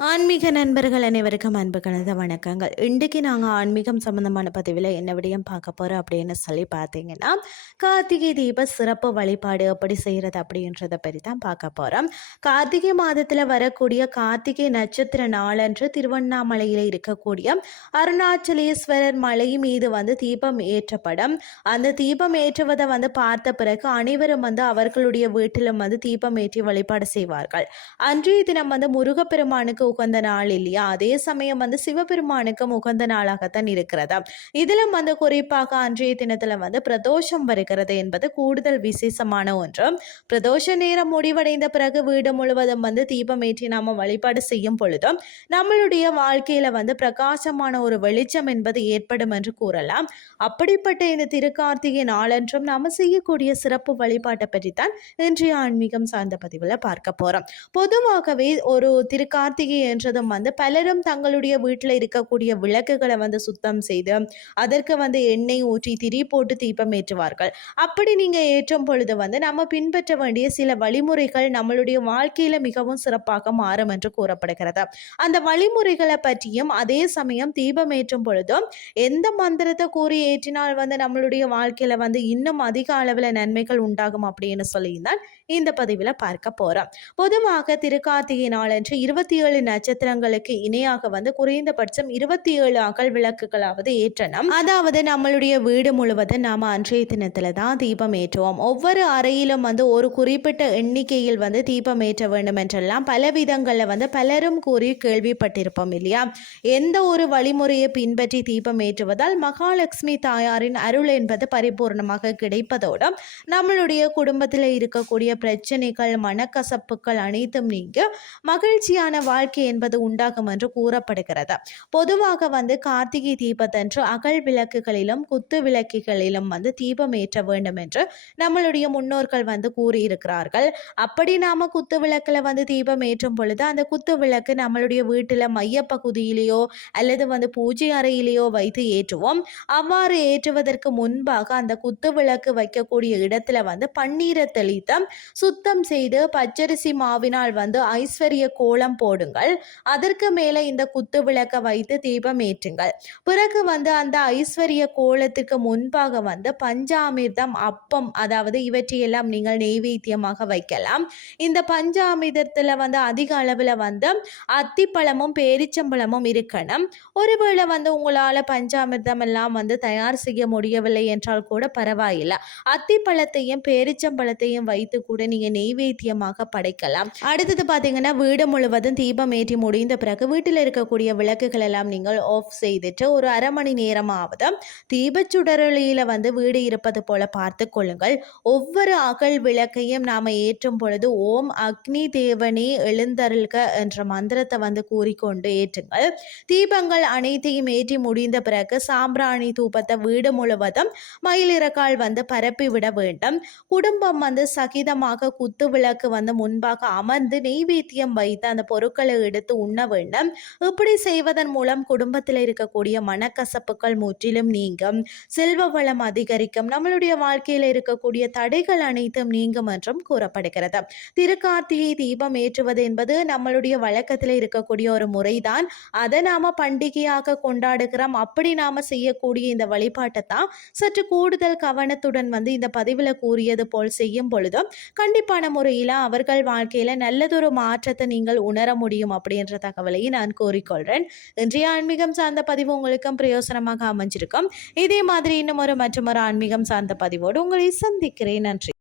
ஆன்மீக நண்பர்கள் அனைவருக்கும் அன்பு கலந்த வணக்கங்கள். இன்றைக்கு நாங்கள் ஆன்மீகம் சம்மந்தமான பதிவில் என்ன விடயம் பார்க்க போகிறோம் அப்படின்னு சொல்லி பார்த்தீங்கன்னா கார்த்திகை தீப சிறப்பு வழிபாடு எப்படி செய்கிறது அப்படின்றத பற்றி தான் பார்க்க போகிறோம் கார்த்திகை மாதத்தில் வரக்கூடிய கார்த்திகை நட்சத்திர நாளன்று திருவண்ணாமலையில் இருக்கக்கூடிய அருணாச்சலேஸ்வரர் மலை மீது வந்து தீபம் ஏற்றப்படும். அந்த தீபம் ஏற்றுவதை வந்து பார்த்த பிறகு அனைவரும் வந்து அவர்களுடைய வீட்டிலும் வந்து தீபம் ஏற்றி வழிபாடு செய்வார்கள். அன்றைய தினம் வந்து முருகப்பெருமானுக்கு உகந்த நாள் இல்லையா? அதே சமயம் வந்து சிவபெருமானுக்கும் உகந்த நாளாகத்தான் இருக்கிறதா? இதிலும் வந்து குறிப்பாக அன்றைய தினத்துல வந்து பிரதோஷம் வருகிறது என்பது கூடுதல் விசேஷமான ஒன்று. பிரதோஷ நேரம் முடிவடைந்த பிறகு வீடு முழுவதும் வந்து தீபம் ஏற்றி நாம வழிபாடு செய்யும் பொழுதும் நம்மளுடைய வாழ்க்கையில வந்து பிரகாசமான ஒரு வெளிச்சம் என்பது ஏற்படும் என்று கூறலாம். அப்படிப்பட்ட இந்த திருக்கார்த்திகை நாளன்றும் நாம செய்யக்கூடிய சிறப்பு வழிபாட்டை பற்றி தான் இன்றைய ஆன்மீகம் சார்ந்த பதிவில் பார்க்க போறோம். பொதுவாகவே ஒரு திருக்கார்த்திகை கார்த்திகை என்றதும் வந்து பலரும் தங்களுடைய வீட்டில் இருக்கக்கூடிய விளக்குகளை வந்து சுத்தம் செய்து அதற்கு வந்து எண்ணெய் ஊற்றி திரி போட்டு தீபம் ஏற்றுவார்கள். அப்படி நீங்கள் ஏற்றும் பொழுது வந்து நம்ம பின்பற்ற வேண்டிய சில வழிமுறைகள் நம்மளுடைய வாழ்க்கையில் மிகவும் சிறப்பாக மாறும் என்று கூறப்படுகிறது. அந்த வழிமுறைகளை பற்றியும் அதே சமயம் தீபம் ஏற்றும் பொழுதும் எந்த மந்திரத்தை கூறி ஏற்றினால் வந்து நம்மளுடைய வாழ்க்கையில் வந்து இன்னும் அதிக அளவில் நன்மைகள் உண்டாகும் அப்படின்னு சொல்லியிருந்தால் இந்த பதிவில் பார்க்க போகிறோம் பொதுவாக திருக்கார்த்திகை நாளன்று இருபத்தி ஏழு நட்சத்திரங்களுக்கு இணையாக வந்து குறைந்தபட்சம் இருபத்தி ஏழு அகல் விளக்குகளாவது ஏற்றணும். அதாவது நம்மளுடைய வீடு முழுவதும் நாம அன்றைய தினத்துல தான் தீபம் ஏற்றுவோம். ஒவ்வொரு அறையிலும் வந்து ஒரு குறிப்பிட்ட எண்ணிக்கையில் வந்து தீபம் ஏற்ற வேண்டும் என்றெல்லாம் பல விதங்களில் வந்து பலரும் கூறி கேள்விப்பட்டிருப்போம் இல்லையா? எந்த ஒரு வழிமுறையை பின்பற்றி தீபம் ஏற்றுவதால் மகாலட்சுமி தாயாரின் அருள் என்பது பரிபூர்ணமாக கிடைப்பதோடு நம்மளுடைய குடும்பத்தில் இருக்கக்கூடிய பிரச்சனைகள் மனக்கசப்புகள் அனைத்தும் நீங்க மகிழ்ச்சியான வாழ்க்கை வாழ்க்கை என்பது உண்டாகும் என்று கூறப்படுகிறது. பொதுவாக வந்து கார்த்திகை தீபத்தன்று அகல் விளக்குகளிலும் குத்து விளக்குகளிலும் வந்து தீபம் ஏற்ற வேண்டும் என்று நம்மளுடைய முன்னோர்கள் வந்து கூறியிருக்கிறார்கள். அப்படி நாம குத்து விளக்கில் வந்து தீபம் ஏற்றும் பொழுது அந்த குத்து விளக்கு நம்மளுடைய வீட்டில் மையப்பகுதியிலேயோ அல்லது வந்து பூஜை அறையிலேயோ வைத்து ஏற்றுவோம். அவ்வாறு ஏற்றுவதற்கு முன்பாக அந்த குத்து விளக்கு வைக்கக்கூடிய இடத்துல வந்து பன்னீரை தெளித்தம் சுத்தம் செய்து பச்சரிசி மாவினால் வந்து ஐஸ்வர்ய கோலம் போடுங்கள். கொள்ளுங்கள் அதற்கு மேலே இந்த குத்து விளக்க வைத்து தீபம் ஏற்றுங்கள். பிறகு வந்து அந்த ஐஸ்வர்ய கோலத்துக்கு முன்பாக வந்து பஞ்சாமிர்தம் அப்பம் அதாவது இவற்றையெல்லாம் நீங்கள் நெய்வேத்தியமாக வைக்கலாம். இந்த பஞ்சாமிர்தத்தில் வந்து அதிக அளவில் வந்து அத்திப்பழமும் பேரிச்சம்பழமும் இருக்கணும். ஒருவேளை வந்து உங்களால் பஞ்சாமிர்தம் எல்லாம் வந்து தயார் செய்ய முடியவில்லை என்றால் கூட பரவாயில்லை. அத்திப்பழத்தையும் பேரிச்சம்பழத்தையும் வைத்து கூட நீங்கள் நெய்வேத்தியமாக படைக்கலாம். அடுத்தது பார்த்தீங்கன்னா வீடு முழுவதும் தீபம் ஏற்றி முடிந்த பிறகு வீட்டில் இருக்கக்கூடிய விளக்குகள் எல்லாம் நீங்கள் ஆஃப் செய்துட்டு ஒரு அரை மணி நேரமாவது தீபச்சுடரொளியில் வந்து வீடு இருப்பது போல பார்த்து கொள்ளுங்கள். ஒவ்வொரு அகல் விளக்கையும் நாம் ஏற்றும் பொழுது ஓம் அக்னி தேவனே எழுந்தருள்க என்ற மந்திரத்தை வந்து கூறிக்கொண்டு ஏற்றுங்கள். தீபங்கள் அனைத்தையும் ஏற்றி முடிந்த பிறகு சாம்பிராணி தூபத்தை வீடு முழுவதும் மயிலிறக்கால் வந்து பரப்பி விட வேண்டும். குடும்பம் வந்து சகிதமாக குத்து விளக்கு வந்து முன்பாக அமர்ந்து நெய்வேத்தியம் வைத்து அந்த பொருட்களை எடுத்து உண்ண வேண்டும். இப்படி செய்வதன் மூலம் குடும்பத்தில் இருக்கக்கூடிய மனக்கசப்புகள் முற்றிலும் நீங்கும். செல்வ வளம் அதிகரிக்கும். நம்மளுடைய வாழ்க்கையில் இருக்கக்கூடிய தடைகள் அனைத்தும் நீங்கும் என்றும் கூறப்படுகிறது. திருக்கார்த்திகை தீபம் ஏற்றுவது என்பது நம்மளுடைய வழக்கத்தில் இருக்கக்கூடிய ஒரு முறைதான். அதை நாம பண்டிகையாக கொண்டாடுகிறோம். அப்படி நாம செய்யக்கூடிய இந்த வழிபாட்டை தான் சற்று கூடுதல் கவனத்துடன் வந்து இந்த பதிவில் கூறியது போல் செய்யும் பொழுதும் கண்டிப்பான முறையில் அவர்கள் வாழ்க்கையில் நல்லதொரு மாற்றத்தை நீங்கள் உணர முடியும். அப்படின்ற தகவலையும் நான் கூறிக்கொள்கிறேன் இன்றைய ஆன்மீகம் சார்ந்த பதிவு உங்களுக்கும் பிரயோசனமாக அமைஞ்சிருக்கும். இதே மாதிரி இன்னும் ஒரு மற்றும் ஒரு ஆன்மீகம் சார்ந்த பதிவோடு உங்களை சந்திக்கிறேன். நன்றி.